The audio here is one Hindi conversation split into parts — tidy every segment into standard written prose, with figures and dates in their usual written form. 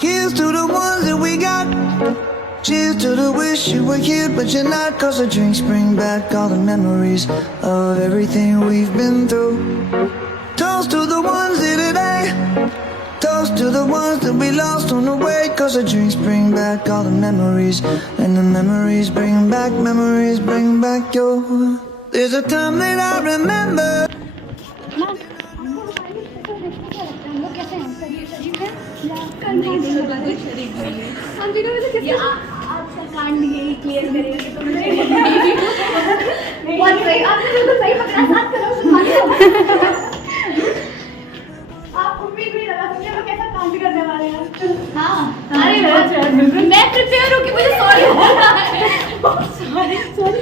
Here's to the ones that we got. Cheers to the wish you were here but you're not. Cause the drinks bring back all the memories of everything we've been through. Toast to the ones here today. Toast to the ones that we lost on the way. Cause the drinks bring back all the memories. And the memories bring back your. There's a time that I remember. आपका कांड यही क्लियर करेगा कि तुम बहुत सही आपने तो सही पकड़ा साथ करो आप उम्मीद भी लगा सकते हो कैसा कांड करने वाले हैं हाँ अरे मैं प्रिपेयर हूँ कि मुझे सॉरी बोलना है सॉरी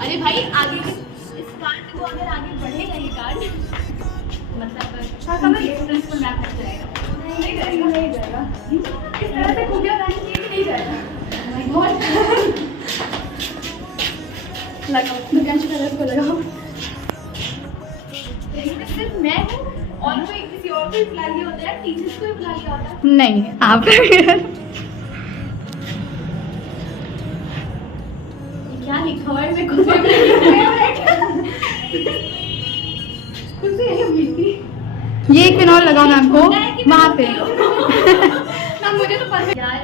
अरे भाई आगे इस कांड को अगर आगे बढ़ेगा ये कांड मतलब समझ प्रिंसिपल मैथ कर जाएगा नहीं जाएगा इस तरह से खुफिया प्लानिंग किए कि नहीं जाएगा माय गॉड लगाओ दुकान से कलर को लगाओ लेकिन सिर्फ मैं हूँ और कोई किसी और को भी बुला लिया होता है टीचर्स को भी बुला लिया होता है नहीं आप क्या लिखा हुआ है मैं खुद से यही उम्मीद थी ये एक पेन और लगाओ मैम को वहाँ पे ना मुझे तो पता यार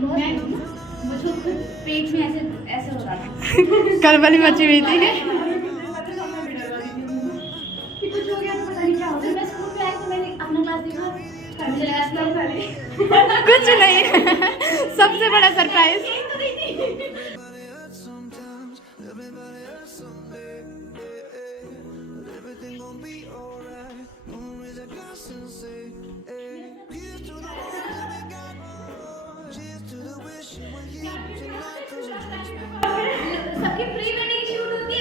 मैं मुझे खुद पेट में ऐसे ऐसे हो रहा था कलबली मची हुई थी कि कुछ हो गया तो पता नहीं क्या हो गया मैं स्कूल पे आई तो मैंने अपना क्लास देखा मुझे लगा स्कूल वाले कुछ नहीं सबसे बड़ा सरप्राइज सबकी प्री वेडिंग शूट होती है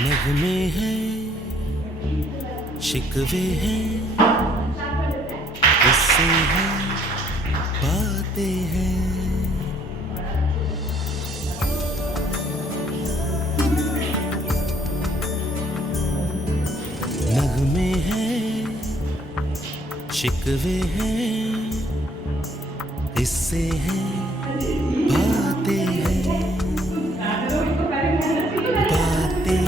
नगमे हैं शिकवे हैं किस्से हैं बातें हैं नगमे हैं शिकवे हैं किस्से हैं बातें हैं बातें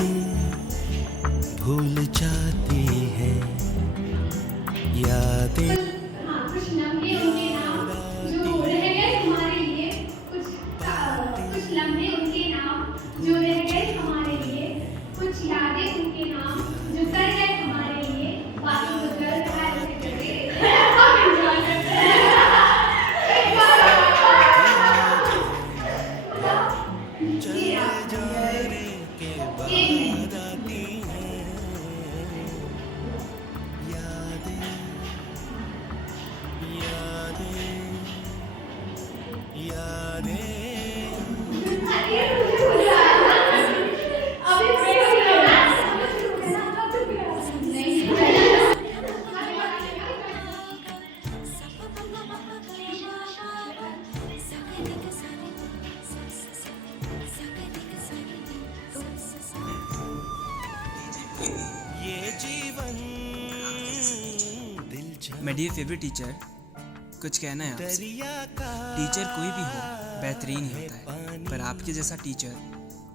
भूल जाती है यादें कुछ लम्हे उनके नाम जो रह गए हमारे लिए कुछ लम्हे उनके नाम जो रह गए हमारे लिए कुछ यादें उनके नाम जो कर गए हमारे लिए बाकी तो गर्ल है उसे करके हम एंजॉय करते हैं चले जाने के बाद आती हैं यादें यादें यादें ये जीवन दिल माय डियर फेवरेट टीचर, कुछ कहना है आपसे। दरिया का टीचर कोई भी हो बेहतरीन ही होता है, पर आपके जैसा टीचर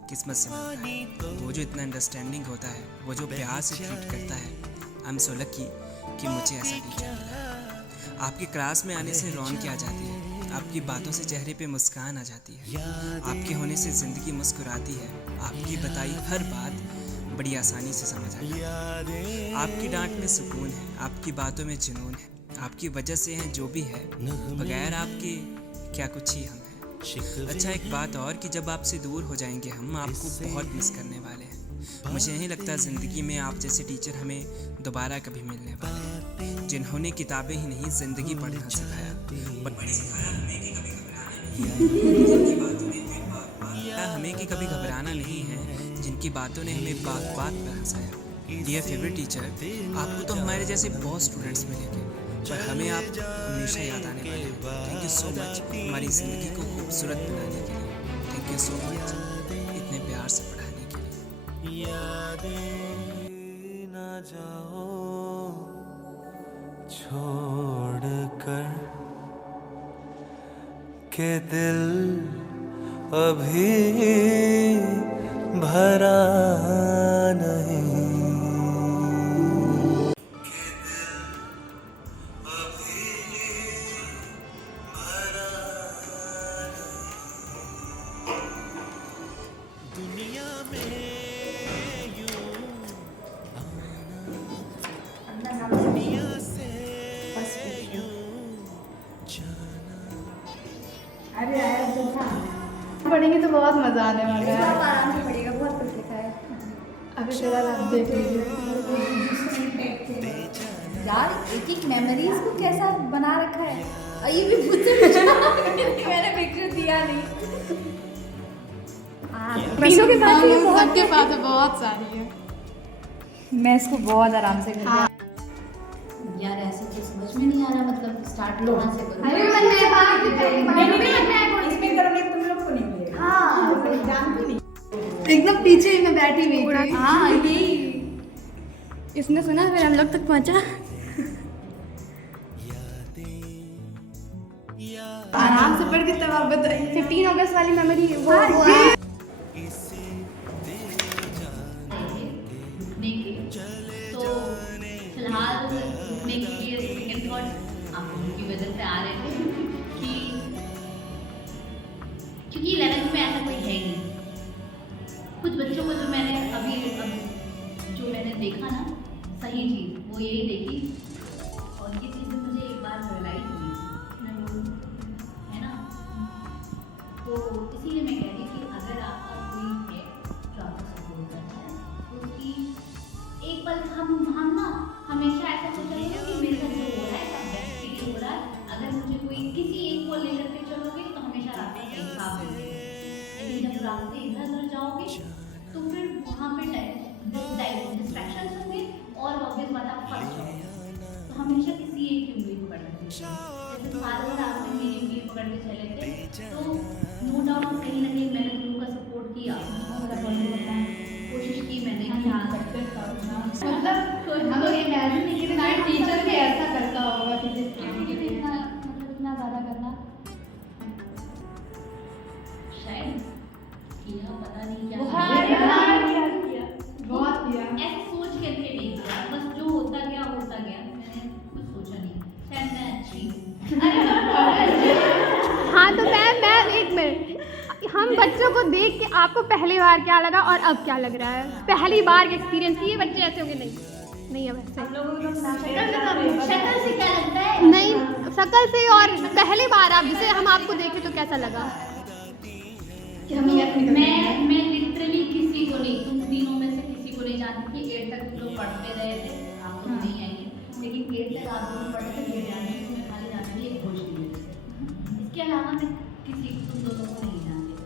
किस्मत से मिलता है। वो जो इतना अंडरस्टैंडिंग होता है, वो जो प्यार से ट्रीट करता है। आई एम सो लकी कि मुझे ऐसा टीचर मिला है। आपकी क्लास में आने से रौनक आ जाती है, आपकी बातों से चेहरे पे मुस्कान आ जाती है, आपके होने से ज़िंदगी मुस्कुराती है। आपकी बताई हर बात बड़ी आसानी से समझ आ जाता है। आपकी डांट में सुकून है, आपकी बातों में जुनून है, आपकी वजह से हैं जो भी है, बगैर आपके क्या कुछ ही हम हैं। अच्छा, एक बात और कि जब आपसे दूर हो जाएंगे हम आपको बहुत मिस करने वाले हैं। मुझे नहीं लगता ज़िंदगी में आप जैसे टीचर हमें दोबारा कभी मिलने वाले हैं, जिन्होंने किताबें ही नहीं ज़िंदगी पढ़ना सिखाया, हमें कि कभी घबराना नहीं है, जिनकी बातों ने हमें बात बात पर हंसाया। डियर फेवरेट टीचर, आपको तो हमारे जैसे बहुत स्टूडेंट्स मिलेंगे, पर हमें आप हमेशा याद आने वाले हैं। थैंक यू सो मच हमारी ज़िंदगी को खूबसूरत बनाने के लिए। थैंक यू सो मच इतने प्यार से पढ़ाने के लिए। यादें ना जाओ छोड़ कर के दिल अभी भरा नहीं। दुनिया में यूं आना, दुनिया से यूं जाना। पढ़ेंगे तो बहुत मजा आने वाला है। आराम से पढ़िएगा, बहुत कुछ लिखा है। अभी फिलहाल आप देख लीजिए। यार एक एक मेमोरीज को कैसा बना रखा है। और ये भी मुझसे पूछा मैंने पिक्चर दिया नहीं। तीनों के पास सबके पास है, बहुत सारी है। मैं इसको बहुत आराम से कर हाँ। यार ऐसे तो समझ में नहीं आ रहा, मतलब स्टार्ट लो कहाँ से करूं। इसमें करोगे तुम लोग को नहीं मिलेगा। हाँ जानती नहीं। एकदम पीछे ही मैं बैठी हुई थी। हाँ यही इसने सुना फिर हम लोग तक पहुंचा। आराम से पढ़ के तब आप बताइए। 15 अगस्त वाली मेमोरी वो रुकने के, तो फिलहाल रुकने के लिए सेकंड थॉट आप लोगों की वजह से आ रहे थे कि क्योंकि 11th में ऐसा कोई है नहीं। कुछ बच्चों को जो मैंने जो मैंने देखा ना, सही चीज़ वो यही देखी, और ये चीज़ें मुझे एक बार रियलाइज हुई, मैं बोलूँ है ना। तो इसीलिए मैं कह रही कि अगर आपका कोई है जो आपको सपोर्ट करता है, तो उसकी एक पल हम ना हमेशा ऐसा सोचेंगे कि मेरे साथ जो हो रहा है सब बेस्ट के लिए हो रहा है। अगर मुझे कोई किसी एक को लेकर के चलोगे तो हमेशा रास्ता सही साफ होगा, लेकिन जब रास्ते इधर उधर जाओगे तो फिर वहाँ पे डिस्ट्रैक्शन होंगे और ऑब्वियस बात आप फंस जाओगे। तो हमेशा किसी एक की उंगली पकड़ के जैसे फादर आपने मेरी उंगली पकड़ के चले थे, तो नो डाउट कहीं ना कहीं मैंने तुम लोग का सपोर्ट किया, कोशिश की मैंने कि हाँ मतलब हम लोग इमेजिन नहीं कि कोई टीचर भी ऐसा करता होगा कि इतना ज़्यादा करना शायद किया, पता नहीं क्या बहुत किया। ऐसे सोच करके नहीं किया, बस जो होता गया, मैंने कुछ सोचा नहीं, शायद मैं अच्छी हूँ। हाँ तो मैम एक मिनट, हम बच्चों को देख के आपको पहली बार क्या लगा और अब क्या लग रहा है? पहली बार के एक्सपीरियंस ये बच्चे ऐसे होंगे नहीं है वैसे शक्ल से क्या लगता है? नहीं, शकल से और पहली बार आप जैसे हम आपको देखे तो कैसा लगा? मैं लिटरली किसी को नहीं, तुम तीनों में से किसी को नहीं जानती कि 8 तक तुम लोग पढ़ते रहे थे, आप लोग नहीं आएंगे, लेकिन 8 तक आप लोग पढ़ते थे, मैं खाली जानती थी एक घोष की वजह से। इसके अलावा मैं किसी तुम दोनों को नहीं जानती थी।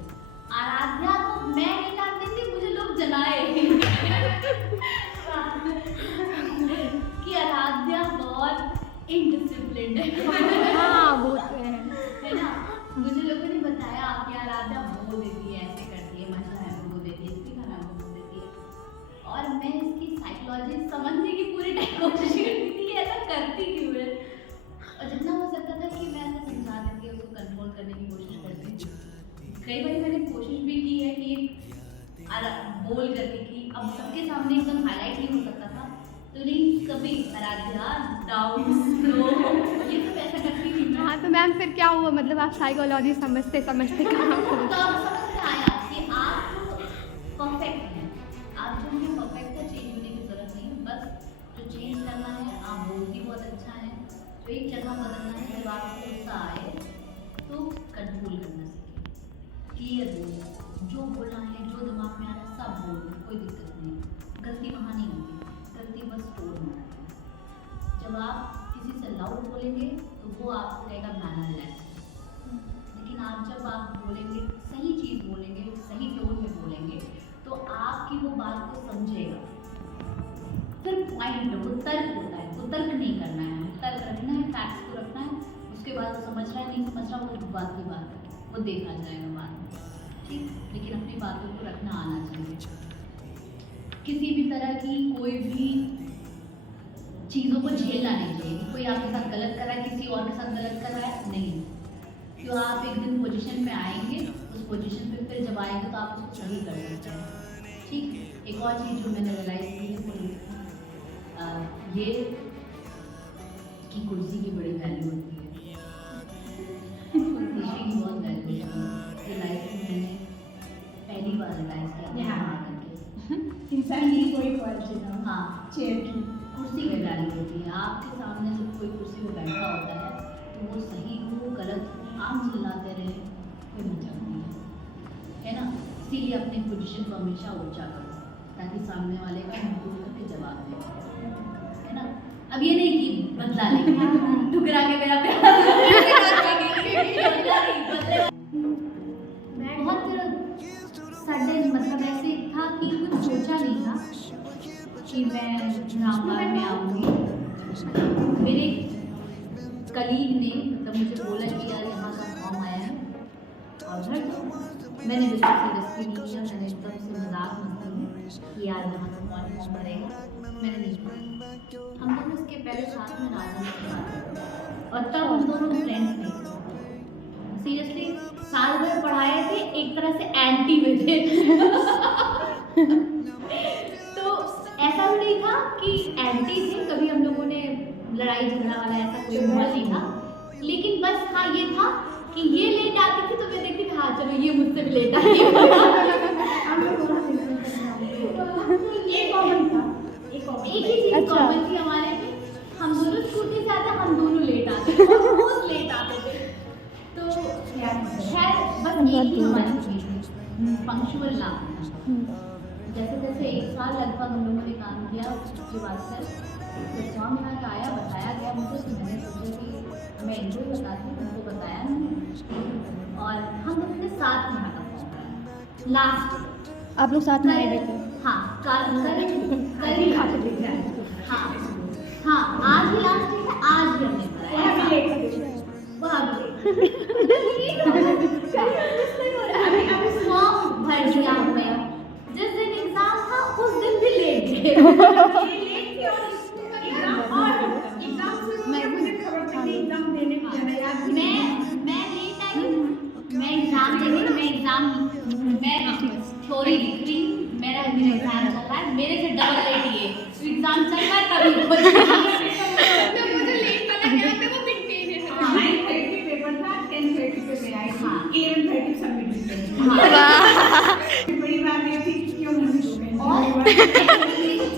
आराध्या को मैं नहीं जानती थी, मुझे लोग जलाए कि आराध्या बहुत इनडिसिप्लिन्ड है। हाँ वो है ना, मुझे लोगों ने बताया कि आराध्या वो देती है, ऐसे करती है, मजा है वो देती है, इसकी खाना वो देती है, और मैं इसकी साइकोलॉजी समझने की पूरी टाइम कोशिश करती थी कि ऐसा करती क्यों है, और जितना हो सकता था कि मैं ऐसा समझा करके उसको कंट्रोल करने की कोशिश करती थी। कई बार मैंने कोशिश भी की है कि बोल करके कि अब सबके सामने एकदम हाईलाइट नहीं हो सकता था, तो नहीं कभी आराध्या डाउन स्लो ये सब ऐसा करती थी मैं। हाँ तो मैम फिर क्या हुआ, मतलब आप साइकोलॉजी समझते कहाँ तो अब समझ में आया कि आप परफेक्ट हैं, आप जो हैं परफेक्ट तरीका बदलना है, जब आपको गुस्सा आए तो कंट्रोल करना सीखें, क्लियर बोलिए, जो बोलना है, जो दिमाग में आ रहा है सब बोलिए, कोई दिक्कत नहीं। गलती वहाँ नहीं होती, गलती बस टोन में आती है। जब आप किसी से लाउड बोलेंगे तो वो आपको रहेगा मैनरलेस, लेकिन आप जब आप बोलेंगे, सही चीज़ बोलेंगे, सही टोन में बोलेंगे तो आपकी वो बात को समझेगा। फिर पॉइंट वो तर्क होता है, वो तर्क नहीं करना है, तर्क रखना है, फैक्ट्स को रखना है, उसके बाद वो समझ रहा है नहीं समझ रहा वो बात की बात है, वो देखा जाएगा बाद में, ठीक। लेकिन अपनी बातों को रखना आना चाहिए। किसी भी तरह की कोई भी चीज़ों को झेलना नहीं चाहिए। कोई आपके साथ गलत कर रहा है, किसी और के साथ गलत कर रहा है, नहीं। क्यों आप एक दिन पोजीशन पे आएंगे, उस पोजीशन पे फिर जब आएंगे तो आप उसको सही कर सकते हैं, ठीक। एक और चीज़ जो मैंने रियलाइज़ की है वो ये कि कुर्सी की बड़ी वैल्यू होती है, कुर्सी की बहुत वैल्यू होती है। ये लाइफ में मैंने पहली बार रियलाइज़ किया यहाँ आकर के। इंसान की कोई क्वालिटी ना, हाँ, चेयर की कुर्सी की वैल्यू होती है। आपके सामने जब कोई कुर्सी पे बैठा होता है तो वो सही हो गलत आम चिल्लाते रहे कोई मतलब नहीं है ना। इसीलिए अपनी पोजीशन को हमेशा ऊंचा करो ताकि सामने वाले का मुंह करके जवाब दे, है ना। अब ये नहीं कि बदला लेंगे ठुकरा के मेरा प्यार बहुत सडन, मतलब ऐसे था कि कुछ सोचा नहीं था कि मैं रामबाग में आऊँगी। मेरे कलीग ने मतलब मुझे बोला कि यार यहाँ का फॉर्म आया है और मैंने बिल्कुल सीरियसली नहीं लिया। मैंने एकदम से मजाक मस्ती में कि यार यहाँ का फॉर्म पड़ेगा, मैंने नहीं पढ़ा। हम दोनों उसके पहले साथ में राजनीति की बात करते और तब हम दोनों फ्रेंड्स नहीं थे। सीरियसली साल भर पढ़ाए थे, एक तरह से एंटी में थे तो ऐसा भी नहीं था कि एंटी थे, कभी हम लोगों ने लड़ाई झगड़ा वाला ऐसा कोई माहौल नहीं था। लेकिन बस हाँ ये था कि ये लेट आती थी तो मैं देखती थी हाँ चलो ये मुझसे भी लेट आती है। ये कॉमन था, एक ही चीज़ कॉमन थी हमारे में, हम दोनों स्कूटी से आते, हम दोनों लेट आते थे, बहुत लेट आते थे। तो खैर बस एक ही हमारी चीज़ थी, पंक्चुअल ना होना। जैसे जैसे एक साल लगभग हम लोगों ने काम किया उसके बाद से तो फॉर्म यहाँ का आया, बताया गया मुझे, तो मैंने सोचा कि मैं इनको ही बताती हूँ, उनको बताया नहीं। और हम अपने साथ में यहाँ का फॉर्म आया लास्ट। आप लोग साथ में आए थे? हाँ, कल ही लास्ट डेट है। हाँ हाँ, आज ही लास्ट डेट है, आज ही हमने कराया। वहाँ भी फॉर्म भर दिया हमने, जिस दिन एग्जाम था उस दिन भी लेट गए। मैं थ्योरी लिख रही, मेरा एग्जाम चल रहा है, मेरे से डबल लेट ये एग्जाम चल रहा है तभी मुझे लेट वाला क्या होता है वो मेंटेन है। 9:30 पेपर था, 10:30 पे मैं आई थी, 11:30 सबमिट किया। बड़ी बात ये थी कि क्यों नहीं हो गई और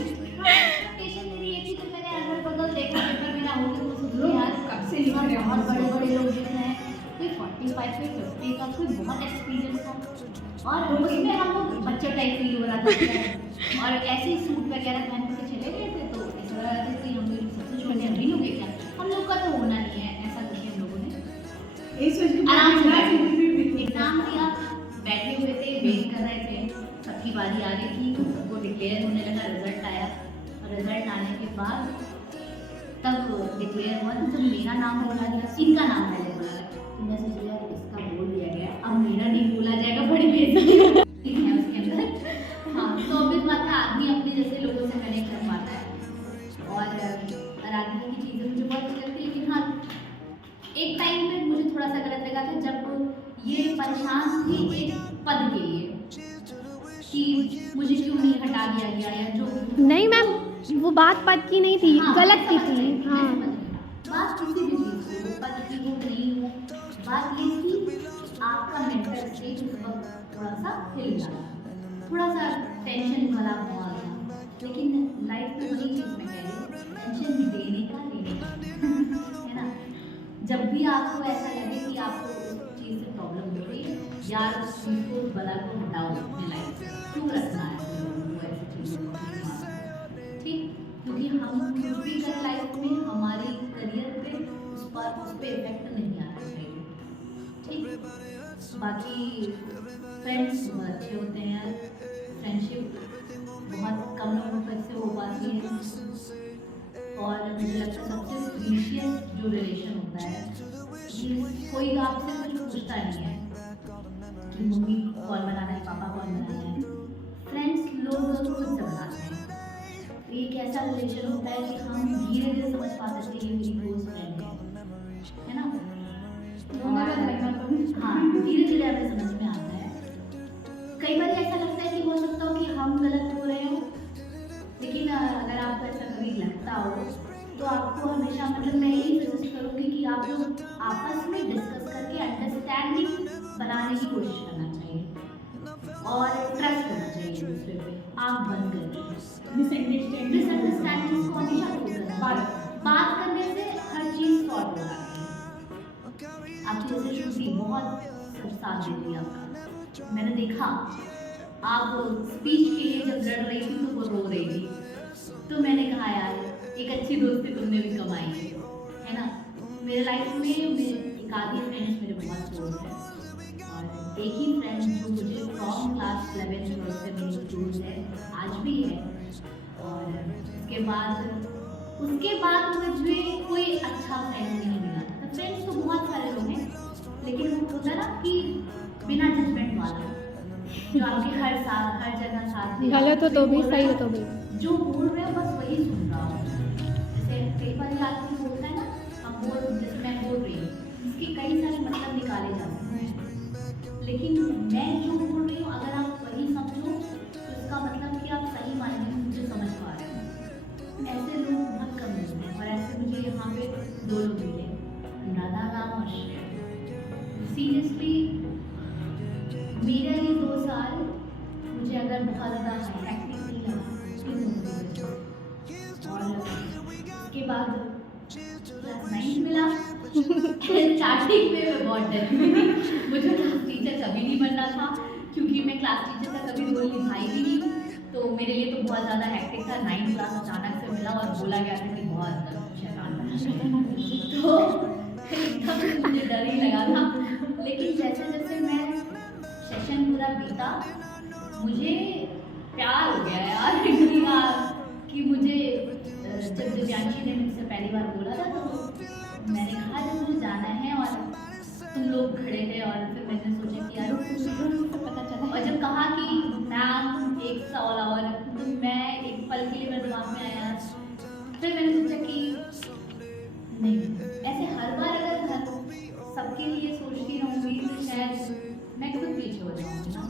एक्सपेक्टेशन मेरी ये थी कि मैंने अगल-बगल देखा पेपर मेरा हो गया तो सोचा यार कब से लिख रहे हैं बहुत बड़े-बड़े लोग लिख रहे हैं, कोई 45 पे 50 का कोई बहुत एक्सपीरियंस था और उसमें हम लोग बच्चे टाइप फील हो रहा था और ऐसे ही सूट वगैरह पहन के चले गए थे। तो इस तरह से कि हम लोग सबसे छोटे हम ही लोग हैं क्या, हम लोग का तो होना नहीं है ऐसा कुछ। हम लोगों ने आराम से एग्जाम दिया, बैठे हुए थे, वेट कर रहे थे, सबकी बारी आ रही थी, सबको डिक्लेयर होने लगा, रिजल्ट आया और रिजल्ट आने के बाद तब डिक्लेयर हुआ तो जब मेरा नाम बोला गया, इनका नाम पहले बोला गया तो मैं सोच लिया इसका बोल दिया गया, अब मेरा नहीं बोला जाएगा, बड़ी बेइज्जती है उसके अंदर। हाँ, तो ऑब्वियस बात है आदमी अपने जैसे लोगों से कनेक्ट कर पाता है और आराधना की चीज़ें मुझे बहुत अच्छी लगती है। लेकिन हाँ, एक टाइम पे मुझे थोड़ा सा गलत लगा था जब ये परेशान थी एक पद के लिए कि मुझे क्यों नहीं हटा दिया गया या जो नहीं मैम, वो बात पद की नहीं थी, हाँ, गलत की समझ थी। गई, हाँ, बात किसी भी चीज़ की हो, पद की हो नहीं हो, बात ये थी आपका मेंटल स्टेट उस वक्त थोड़ा सा हिल गया, थोड़ा सा टेंशन वाला माहौल था। लेकिन लाइफ में वही चीज़ मैं कह रही हूँ, टेंशन देने का लेने का है ना। जब भी आपको ऐसा लगे कि आपको उस चीज़ से प्रॉब्लम हो रही है, यार उस चीज़ को, उस बला को हटाओ अपने लाइफ से। क्यों रखना है ऐसे लोगों को, ऐसी चीज़ों को अपने दिमाग में? ठीक, क्योंकि हम कुछ भी कर लाइफ में, हमारे करियर पे उस पर इफेक्ट नहीं आना चाहिए। ठीक, बाकी फ्रेंड्स बहुत अच्छे होते हैं यार। फ्रेंडशिप बहुत कम लोगों तक से हो पाती है, और मुझे लगता है सबसे प्रीशियस जो रिलेशन होता है, ये कोई आपसे कुछ पूछता नहीं है कि मम्मी कौन बनाना है, पापा कौन बनाना है। फ्रेंड्स लोग खुद से बनाते हैं। तो एक ऐसा रिलेशन होता है कि हम धीरे धीरे समझ पाते थे ये मेरी क्लोज फ्रेंड है ना। हाँ, धीरे धीरे हमें समझ में आता है। कई बार ऐसा लगता है कि हो सकता हो कि हम गलत हो रहे हो, लेकिन अगर आपको ऐसा कभी लगता हो तो आपको हमेशा, मतलब मैं यही सजेस्ट करूँगी कि आप लोग आपस में डिस्कस करके अंडरस्टैंडिंग बनाने की कोशिश करना चाहिए और ट्रस्ट करना चाहिए दूसरे पे, आँख बंद करके। मिसअंडरस्टैंडिंग को हमेशा दूर करना, बात करने से हर चीज़ सॉल्व हो जाती है। आपकी जैसे श्रुति बहुत सब साथ देती है आपका। मैंने देखा आप स्पीच के लिए जब लड़ रही थी तो वो रो रही थी, तो मैंने कहा यार एक अच्छी दोस्ती तुमने भी कमाई है ना। मेरे लाइफ में एक आधी फ्रेंड्स मेरे बहुत क्लोज है, और एक ही फ्रेंड जो मुझे फ्रॉम क्लास 11 से मेरी क्लोज है, आज भी है। और उसके बाद मुझे कोई अच्छा फ्रेंड नहीं मिला। तो फ्रेंड्स तो बहुत सारे लोग हैं, लेकिन वो होता ना कि बिना जजमेंट वाला, जो आपके हर जगह साथ में गलत हो तो भी, सही हो तो भी, जो बोल रहे हैं बस वही सुन रहा हूँ। जैसे कई बार आदमी बोलता है ना, जैसे मैं बोल रही हूँ, इसके कई सारे मतलब निकाले जाते हैं, लेकिन मैं जो बोल रही हूँ अगर आप वही समझो तो इसका मतलब कि आप सही मायने में मुझे समझ पा रहे हो। ऐसे लोग बहुत कम मिलते हैं, और ऐसे मुझे यहाँ पे 2 लोग मिले, अनुराधा मैम और श्रेया। सीरियसली मेरा ये 2 साल मुझे अगर बहुत ज़्यादा हैक्टिक नहीं लगा, और उसके बाद क्लास 9 मिला। स्टार्टिंग में मैं बहुत डरी थी, मुझे क्लास टीचर कभी नहीं बनना था, क्योंकि मैं क्लास टीचर का कभी रोल निभाई भी नहीं, तो मेरे लिए तो बहुत ज़्यादा हैक्टिक था। 9th क्लास अचानक से मिला और बोला गया था कि बहुत शैतान बनना, तो एकदम मुझे डर ही लगा था। लेकिन जैसे जैसे मैं सेशन पूरा बीता, मुझे प्यार हो गया यार कि मुझे जब दिव्यांशी ने मुझसे पहली बार बोला था तो मैंने कहा जब मुझे जाना है, और तुम लोग खड़े थे, और फिर मैंने सोचा कि यार पता चला, और जब कहा कि मैम 1 साल और, तो मैं एक पल के लिए मेरे दिमाग में आया। फिर मैंने सोचा कि नहीं, ऐसे हर बार अगर सबके लिए सोचती रहूँगी तो शायद मैं खुद पीछे हो जाऊँगी ना।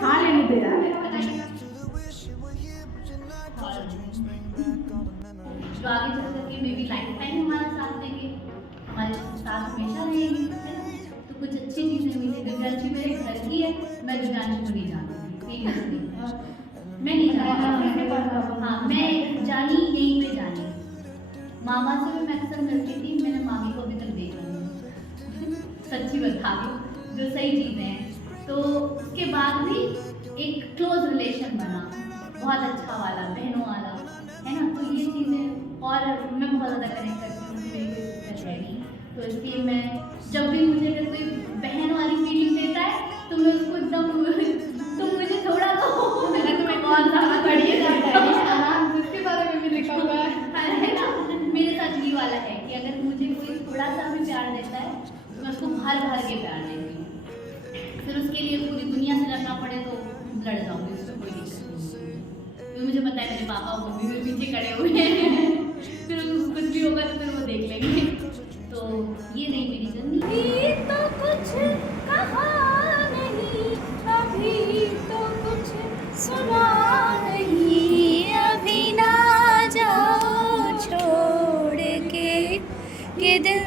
खा लेने दे यार। जो आगे चल करके मे बी लाइफ टाइम हमारा साथ देंगे, हमारे साथ हमेशा रहेंगे, है ना। तो कुछ अच्छी चीज़ें मिलेंगी। दिव्यांशी मेरे घर की है, मैं दिव्यांशी को नहीं जानती, मैं नहीं जानती। हाँ, मैं जानी यहीं पे जानी। मामा से भी मैं अक्सर मिलती थी, मैंने मामी को अभी तक देखा नहीं, सच्ची बता रही, जो सही चीज़ें हैं। तो उसके बाद भी एक क्लोज रिलेशन बना, बहुत अच्छा वाला, बहनों वाला, है ना। तो ये चीज़ें, और मैं बहुत ज़्यादा कनेक्ट करती हूँ, मेरी कोई सिस्टर है नहीं, तो इसलिए मैं जब भी मुझे अगर कोई बहन वाली फीलिंग देता है तो मैं उसको एकदम, तो मुझे थोड़ा तो मैंने तुम्हें बहुत ज़्यादा पढ़िए जाता है, उसके बारे में भी लिखा हुआ है ना। मेरे साथ ये वाला है कि अगर मुझे कोई थोड़ा सा भी प्यार देता है तो मैं उसको भर के प्यार देती हूँ। फिर उसके लिए पूरी दुनिया से लड़ना पड़े तो लड़ जाऊँगी, उसमें कोई दिक्कत नहीं। क्योंकि मुझे पता है मेरे पापा और मम्मी मेरे पीछे खड़े हुए हैं, फिर कुछ भी होगा तो फिर वो देख लेंगे। तो ये नहीं मेरी जर्नी। तो कुछ कहा नहीं, अभी तो कुछ सुना नहीं, अभी ना जाओ छोड़ के दिल